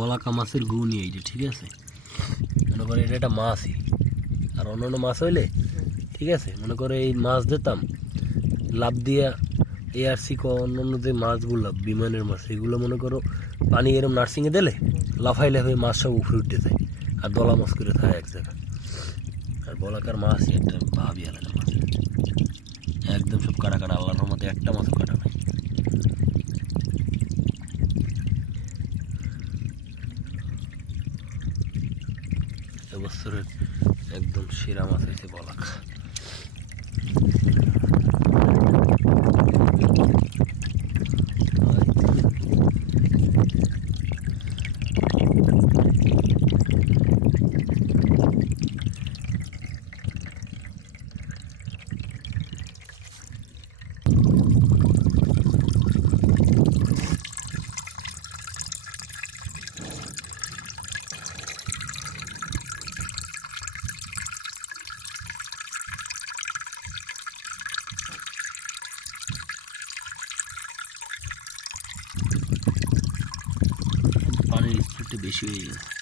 বলাকা মাছের গুণই এইটা, ঠিক আছে? মনে করে এটা একটা মাছই, আর অন্য মাছ হইলে ঠিক আছে মনে করে এই মাছ দিতাম লাভ দিয়া ARC অন্য যে মাছগুলো বিমানের মাছ এগুলো মনে করো পানি এরম নার্সিংয়ে দিলে লাফাই লাফাই মাছ সব উপরে উঠতে যায় আর দলা মাছ করে থাকে এক জায়গায়। আর বলাকার মাছ একটা ভাবি আলাদা মাছ, একদম সব কাটা কাটা, আল্লাহর মধ্যে একটা মাছও কাটা নাই। এবছরের একদম সেরা মাছ হয়েছে বলাকা। পানির স্পিডটা বেশি হয়ে গেছে।